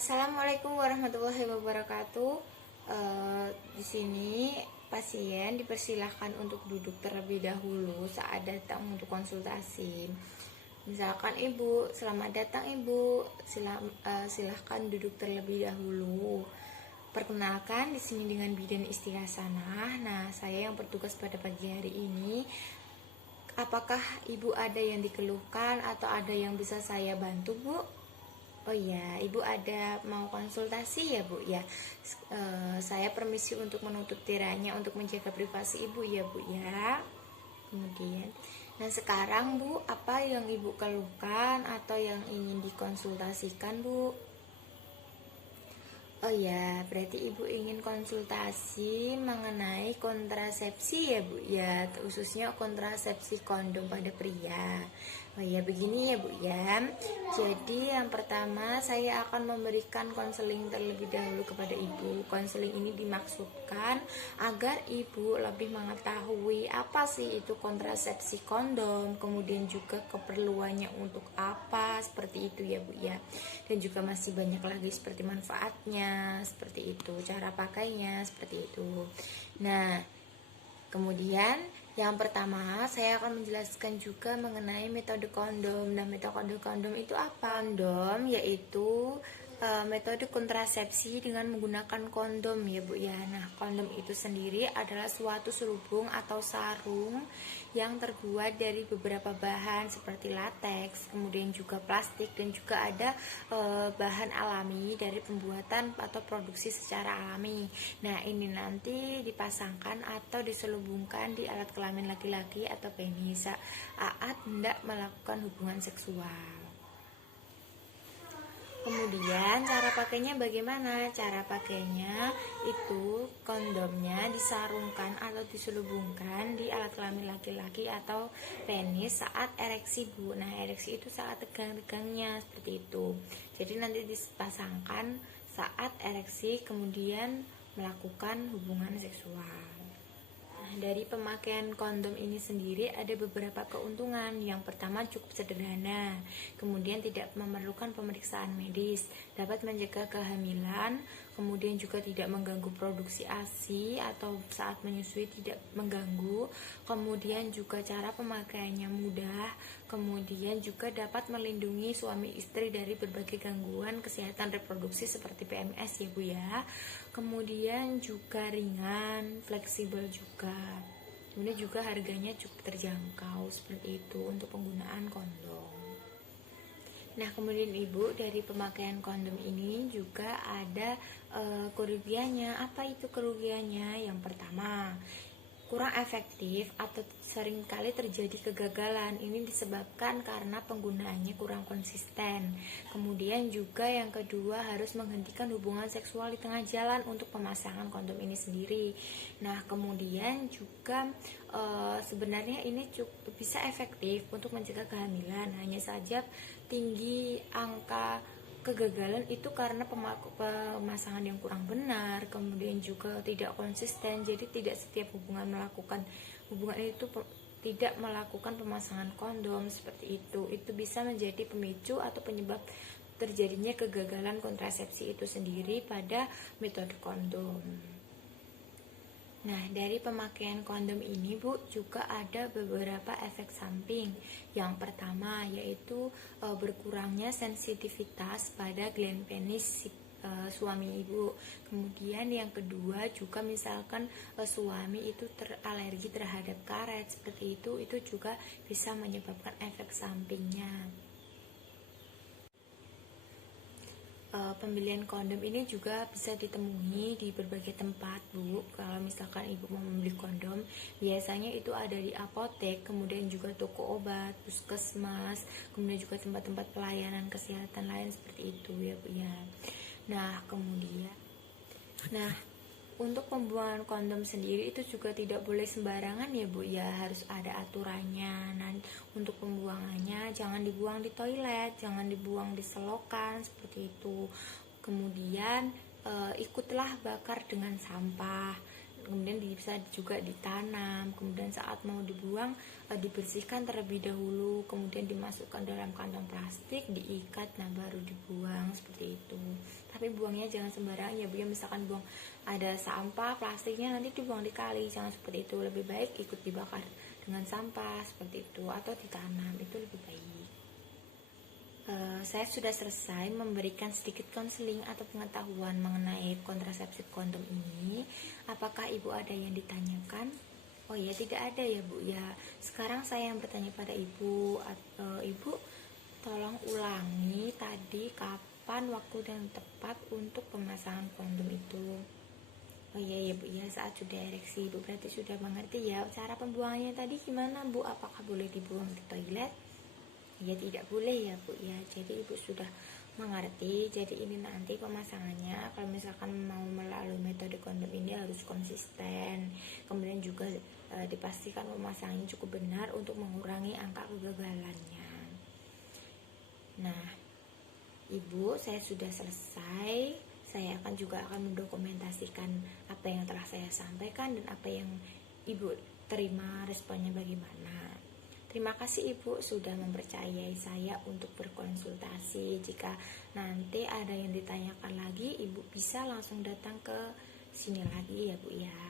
Assalamualaikum warahmatullahi wabarakatuh. Di sini pasien dipersilahkan untuk duduk terlebih dahulu saat datang untuk konsultasi. Misalkan ibu, selamat datang ibu, silahkan duduk terlebih dahulu. Perkenalkan di sini dengan bidan istihasanah. Nah, saya yang bertugas pada pagi hari ini. Apakah ibu ada yang dikeluhkan atau ada yang bisa saya bantu, Bu? Oh iya, ibu ada mau konsultasi ya bu ya. Saya permisi untuk menutup tiranya untuk menjaga privasi ibu ya bu ya. Kemudian, nah sekarang bu, apa yang ibu keluhkan atau yang ingin dikonsultasikan bu? Oh ya, berarti ibu ingin konsultasi mengenai kontrasepsi ya bu ya, khususnya kontrasepsi kondom pada pria. Oh ya, begini ya bu ya. Jadi yang pertama saya akan memberikan konseling terlebih dahulu kepada ibu. Konseling ini dimaksudkan agar ibu lebih mengetahui apa sih itu kontrasepsi kondom, kemudian juga keperluannya untuk apa, seperti itu ya bu ya. Dan juga masih banyak lagi seperti manfaatnya, seperti itu, cara pakainya, seperti itu. Nah, kemudian yang pertama saya akan menjelaskan juga mengenai metode kondom. Nah, metode kondom itu apa? Kondom yaitu metode kontrasepsi dengan menggunakan kondom ya bu ya. Nah, kondom itu sendiri adalah suatu selubung atau sarung yang terbuat dari beberapa bahan seperti lateks, kemudian juga plastik, dan juga ada bahan alami dari pembuatan atau produksi secara alami. Nah, ini nanti dipasangkan atau diselubungkan di alat kelamin laki-laki atau penis saat hendak melakukan hubungan seksual. Kemudian cara pakainya bagaimana? Cara pakainya itu kondomnya disarungkan atau diselubungkan di alat kelamin laki-laki atau penis saat ereksi bu. Nah, ereksi itu saat tegang-tegangnya seperti itu. Jadi nanti dipasangkan saat ereksi kemudian melakukan hubungan seksual. Dari pemakaian kondom ini sendiri ada beberapa keuntungan. Yang pertama cukup sederhana, kemudian tidak memerlukan pemeriksaan medis, dapat mencegah kehamilan, kemudian juga tidak mengganggu produksi ASI atau saat menyusui tidak mengganggu, kemudian juga cara pemakaiannya mudah, kemudian juga dapat melindungi suami istri dari berbagai gangguan kesehatan reproduksi seperti PMS ya bu ya. Kemudian juga ringan, fleksibel juga. Kemudian juga harganya cukup terjangkau seperti itu untuk penggunaan kondom. Nah, kemudian ibu, dari pemakaian kondom ini juga ada kerugiannya. Apa itu kerugiannya? Yang pertama, kurang efektif atau seringkali terjadi kegagalan. Ini disebabkan karena penggunaannya kurang konsisten. Kemudian juga yang kedua, harus menghentikan hubungan seksual di tengah jalan untuk pemasangan kondom ini sendiri. Nah, kemudian juga sebenarnya ini cukup bisa efektif untuk mencegah kehamilan. Hanya saja tinggi angka kegagalan itu karena pemasangan yang kurang benar, kemudian juga tidak konsisten. Jadi tidak setiap melakukan hubungan itu tidak melakukan pemasangan kondom seperti itu. Itu bisa menjadi pemicu atau penyebab terjadinya kegagalan kontrasepsi itu sendiri pada metode kondom. Nah, dari pemakaian kondom ini bu juga ada beberapa efek samping. Yang pertama yaitu berkurangnya sensitivitas pada gland penis suami ibu. Kemudian yang kedua juga misalkan suami itu alergi terhadap karet seperti itu juga bisa menyebabkan efek sampingnya. Pembelian kondom ini juga bisa ditemui di berbagai tempat bu. Kalau misalkan ibu mau membeli kondom, biasanya itu ada di apotek, kemudian juga toko obat, puskesmas, kemudian juga tempat-tempat pelayanan kesehatan lain seperti itu ya bu ya. Nah, kemudian untuk pembuangan kondom sendiri itu juga tidak boleh sembarangan ya bu ya, harus ada aturannya. Nah, untuk pembuangannya jangan dibuang di toilet, jangan dibuang di selokan seperti itu. Kemudian ikutlah bakar dengan sampah, kemudian bisa juga ditanam, kemudian saat mau dibuang dibersihkan terlebih dahulu, kemudian dimasukkan dalam kantong plastik, diikat, nah baru dibuang seperti itu. Tapi buangnya jangan sembarangan ya Bu ya. Misalkan buang ada sampah plastiknya nanti dibuang di kali, jangan seperti itu. Lebih baik ikut dibakar dengan sampah seperti itu, atau ditanam, itu lebih baik. Saya sudah selesai memberikan sedikit konseling atau pengetahuan mengenai kontrasepsi kondom ini. Apakah Ibu ada yang ditanyakan? Oh ya, tidak ada ya Bu ya. Sekarang saya yang bertanya pada Ibu. Ibu tolong ulangi tadi kapan waktu yang tepat untuk pemasangan kondom itu. Oh iya ya Bu ya, saat sudah ereksi. Ibu berarti sudah mengerti ya cara pembuangannya tadi gimana Bu? Apakah boleh dibuang di toilet? Ya tidak boleh ya Bu ya. Jadi Ibu sudah mengerti. Jadi ini nanti pemasangannya, kalau misalkan mau melalui metode kondom ini harus konsisten. Kemudian juga dipastikan pemasangannya cukup benar untuk mengurangi angka kegagalannya. Nah Ibu, saya sudah selesai. Saya juga akan mendokumentasikan apa yang telah saya sampaikan dan apa yang Ibu terima responnya bagaimana. Terima kasih Ibu sudah mempercayai saya untuk berkonsultasi. Jika nanti ada yang ditanyakan lagi, Ibu bisa langsung datang ke sini lagi ya Bu ya.